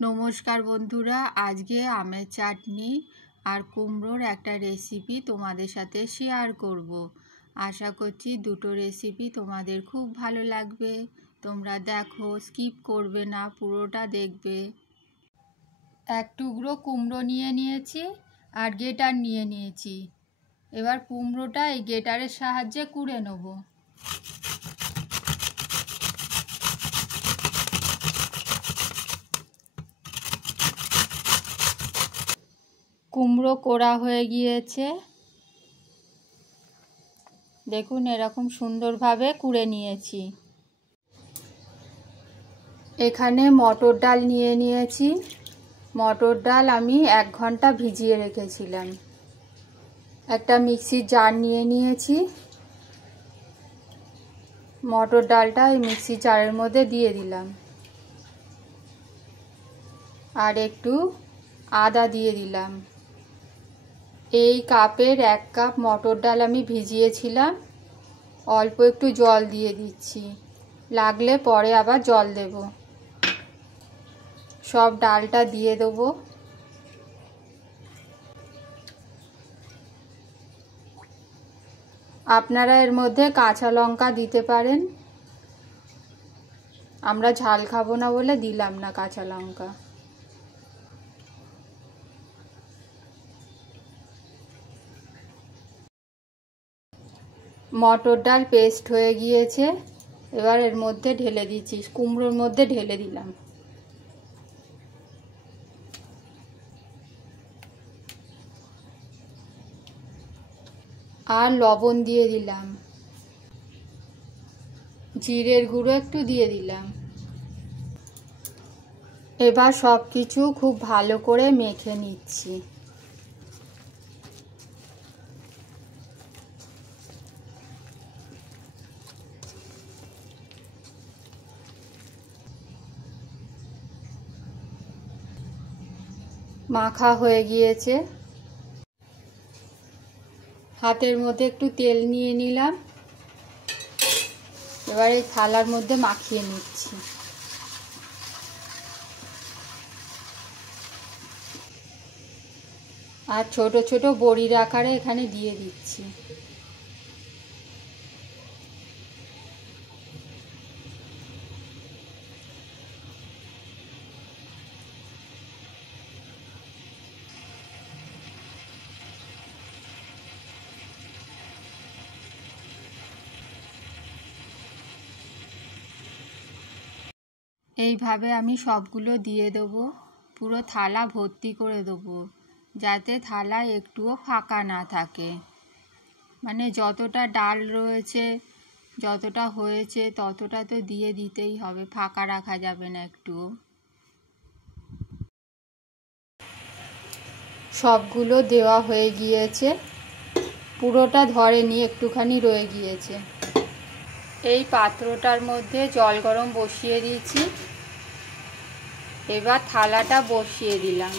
নমস্কার বন্ধুরা, আজকে আমের চাটনি আর কুমড়োর একটা রেসিপি তোমাদের সাথে শেয়ার করব। আশা করছি দুটো রেসিপি তোমাদের খুব ভালো লাগবে। তোমরা দেখো, স্কিপ করবে না, পুরোটা দেখবে। এক টুকরো কুমড়ো নিয়ে নিয়েছি আর গ্রেটার নিয়ে নিয়েছি। এবার কুমড়োটা এই গ্রেটারের সাহায্যে কুড়ে নেব। কুমড়ো কোড়া হয়ে গিয়েছে, দেখুন এরকম সুন্দরভাবে কুড়ে নিয়েছি। এখানে মটর ডাল নিয়ে নিয়েছি। মটর ডাল আমি 1 ঘন্টা ভিজিয়ে রেখেছিলাম। একটা মিক্সির জার নিয়ে নিয়েছি। মটর ডালটা এই মিক্সির জারের মধ্যে দিয়ে দিলাম আর একটু আদা দিয়ে দিলাম। এই কাপের 1 কাপ মটর ডাল আমি ভিজিয়েছিলাম। অল্প একটু জল দিয়ে দিচ্ছি, লাগলে পরে আবার জল দেব। সব ডালটা দিয়ে দেবো। আপনারা এর মধ্যে কাঁচা লঙ্কা দিতে পারেন, আমরা ঝাল খাবো না বলে দিলাম না কাঁচা লঙ্কা। মটর ডাল পেস্ট হয়ে গিয়েছে, এবার এর মধ্যে ঢেলে দিচ্ছি, কুমড়োর মধ্যে ঢেলে দিলাম। আর লবণ দিয়ে দিলাম, জিরের গুঁড়ো একটু দিয়ে দিলাম। এবার সব কিছু খুব ভালো করে মেখে নিচ্ছি। মাখা হয়ে গিয়েছে। হাতের মধ্যে একটু তেল নিয়ে নিলাম, এবার এই থালার মধ্যে মাখিয়ে নিচ্ছি। আর ছোট ছোট বড়ির আকারে এখানে দিয়ে দিচ্ছি। এইভাবে আমি সবগুলো দিয়ে দেবো, পুরো থালা ভর্তি করে দেবো, যাতে থালায় একটুও ফাঁকা না থাকে। মানে যতটা ডাল রয়েছে, যতটা হয়েছে ততটা তো দিয়ে দিতেই হবে, ফাঁকা রাখা যাবে না একটুও। সবগুলো দেওয়া হয়ে গিয়েছে, পুরোটা ধরেনি, একটুখানি রয়ে গিয়েছে। এই পাত্রটার মধ্যে জল গরম বসিয়ে দিয়েছি। এবার থালাটা বসিয়ে দিলাম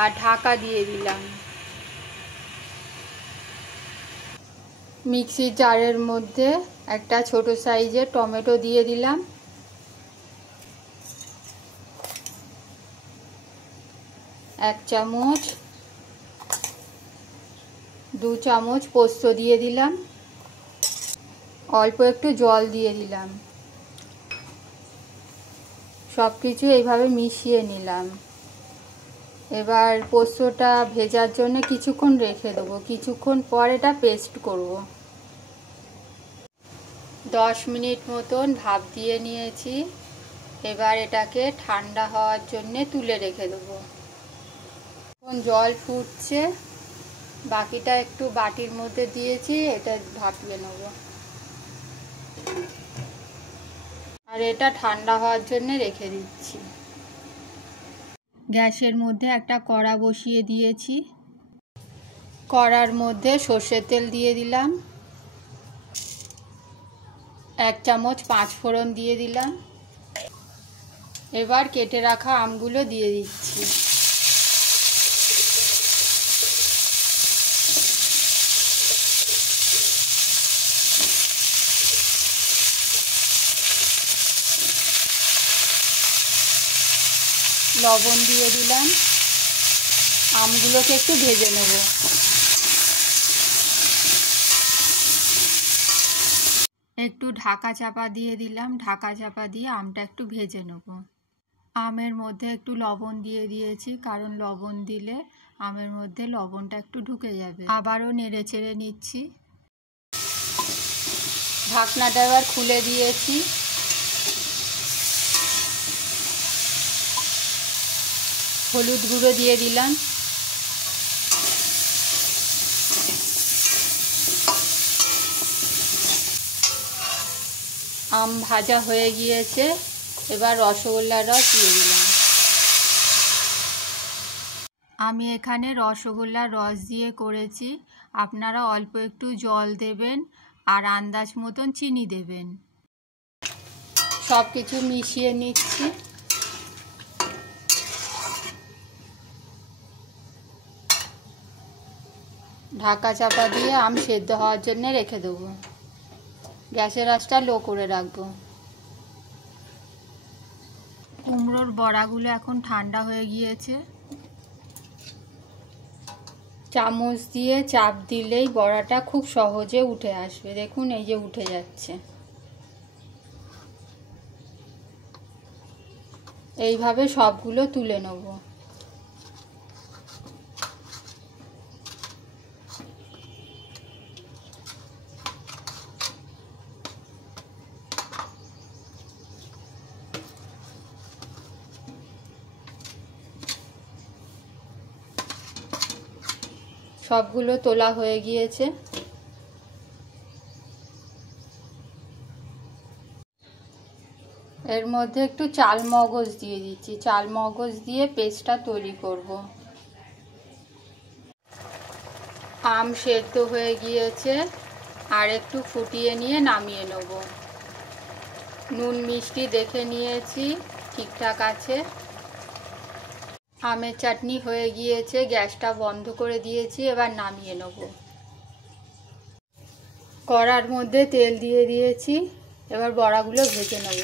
আর ঢাকা দিয়ে দিলাম। মিক্সির জারের মধ্যে একটা ছোট সাইজের টমেটো দিয়ে দিলাম। এক চামচ 2 চামচ পোস্ত দিয়ে দিলাম। অল্প একটু জল দিয়ে দিলাম। সব কিছু এইভাবে মিশিয়ে নিলাম। এবার পোস্তটা ভেজার জন্য কিছুক্ষণ রেখে দেবো, কিছুক্ষণ পর এটা পেস্ট করব। 10 মিনিট মতন ভাপ দিয়ে নিয়েছি। এবার এটাকে ঠান্ডা হওয়ার জন্য তুলে রেখে দেবো। এখন জল ফুটছে, বাকিটা একটু বাটির মধ্যে দিয়েছি, এটা ভাপিয়ে নেব। আর এটা ঠান্ডা হওয়ার জন্য রেখে দিচ্ছি। গ্যাসের মধ্যে একটা কড়া বসিয়ে দিয়েছি। কড়ার মধ্যে সর্ষের তেল দিয়ে দিলাম। 1 চামচ 5 ফোড়ন দিয়ে দিলাম। এবার কেটে রাখা আমগুলো দিয়ে দিচ্ছি। লবণ দিয়ে দিলাম। আমগুলোকে একটু ভেজে নেব। একটু ঢাকা চাপা দিয়ে দিলাম। ঢাকা চাপা দিয়ে আমটা একটু ভেজে নেব। আমের মধ্যে একটু লবণ দিয়ে দিয়েছি, কারণ লবণ দিলে আমের মধ্যে লবণটা একটু ঢুকে যাবে। আবারও নেড়ে চেড়ে নিচ্ছি। ঢাকনাটা এবার খুলে দিয়েছি। হলুদ গুঁড়ো দিয়ে দিলাম। আম ভাজা হয়ে গিয়েছে, এবার রসগোল্লার রস দিয়ে দিলাম। আমি এখানে রসগোল্লার রস দিয়ে করেছি, আপনারা অল্প একটু জল দেবেন আর আন্দাজ মতন চিনি দেবেন। সব কিছু মিশিয়ে নিচ্ছি। ঢাকা চাপা দিয়ে আম সেদ্ধ হওয়ার জন্য রেখে দেবো। গ্যাসের আঁচটা লো করে রাখবো। কুমড়োর বড়াগুলো এখন ঠান্ডা হয়ে গিয়েছে। চামচ দিয়ে চাপ দিলেই বড়াটা খুব সহজে উঠে আসবে। দেখুন, এই যে উঠে যাচ্ছে। এইভাবে সবগুলো তুলে নেব। সবগুলো তোলা হয়ে গিয়েছে। এর মধ্যে একটু চাল মগজ দিয়ে দিচ্ছি। চাল মগজ দিয়ে পেস্টটা তৈরি করব। আম সেদ্ধ হয়ে গিয়েছে, আর একটু ফুটিয়ে নিয়ে নামিয়ে নেব। নুন মিষ্টি দেখে নিয়েছি, ঠিকঠাক আছে। আমের চাটনি হয়ে গিয়েছে, গ্যাসটা বন্ধ করে দিয়েছি। এবার নামিয়ে নেব। কড়ার মধ্যে তেল দিয়ে দিয়েছি, এবার বড়াগুলো ভেজে নেব।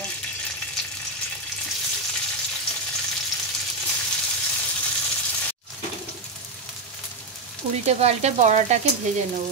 উল্টে পাল্টে বড়াটাকে ভেজে নেব।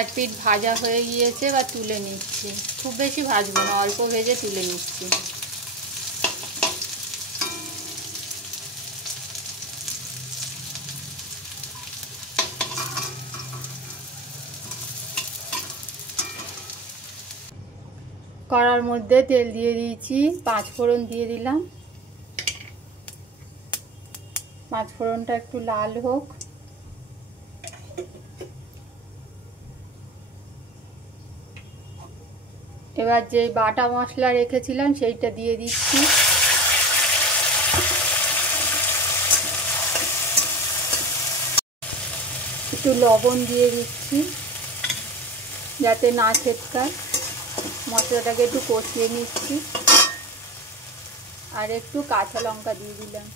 এক পিঠ ভাজা হয়ে গিয়েছে, বা তুলে নিচ্ছি। খুব বেশি ভাজবো না, অল্প ভেজে তুলে নিচ্ছি। কড়ার মধ্যে তেল দিয়ে দিয়েছি, 5 ফোড়ন দিয়ে দিলাম। 5 ফোড়নটা একটু লাল হোক। এবার যে বাটা মশলা রেখেছিলাম সেইটা দিয়ে দিচ্ছি। একটু লবণ দিয়ে দিচ্ছি যাতে না ছেটকায়। মশলাটাকে একটু কষিয়ে নিচ্ছি, আর একটু কাঁচা লঙ্কা দিয়ে দিলাম।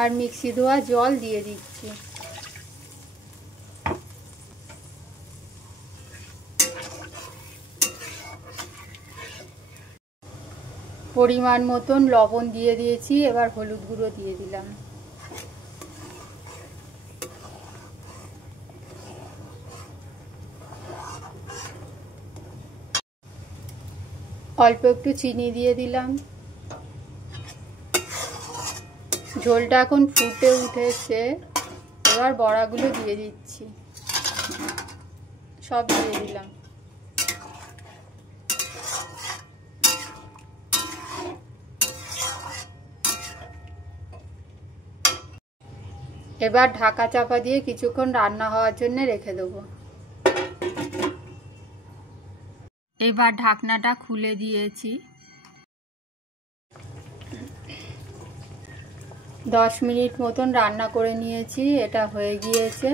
আর মিক্সি ধোয়া জল দিয়ে দিচ্ছি। পরিমাণ মতন লবণ দিয়ে দিয়েছি, এবার হলুদ গুঁড়ো দিয়ে দিলাম। অল্প একটু চিনি দিয়ে দিলাম। ঝোলটা এখন ফুটে উঠেছে, এবার বড়াগুলো দিয়ে দিচ্ছি, সব দিয়ে দিলাম। এবার ঢাকা চাপা দিয়ে কিছুক্ষণ রান্না হওয়ার জন্য রেখে দেবো। এবার ঢাকনাটা খুলে দিয়েছি। 10 মিনিট মতন রান্না করে নিয়েছি, এটা হয়ে গিয়েছে।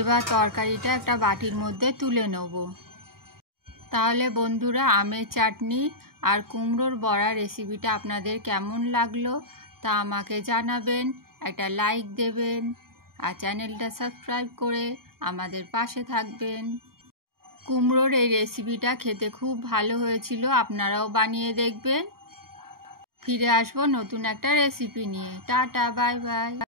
এবার তরকারিটা একটা বাটির মধ্যে তুলে নেব। তাহলে বন্ধুরা, আমের চাটনি আর কুমড়োর বড়া রেসিপিটা আপনাদের কেমন লাগলো তা আমাকে জানাবেন, একটা লাইক দেবেন আর চ্যানেলটা সাবস্ক্রাইব করে আমাদের পাশে থাকবেন। কুমড়োর এই রেসিপিটা খেতে খুব ভালো হয়েছিল, আপনারাও বানিয়ে দেখবেন। ফিরে আসবো নতুন একটা রেসিপি নিয়ে। Tata, bye bye.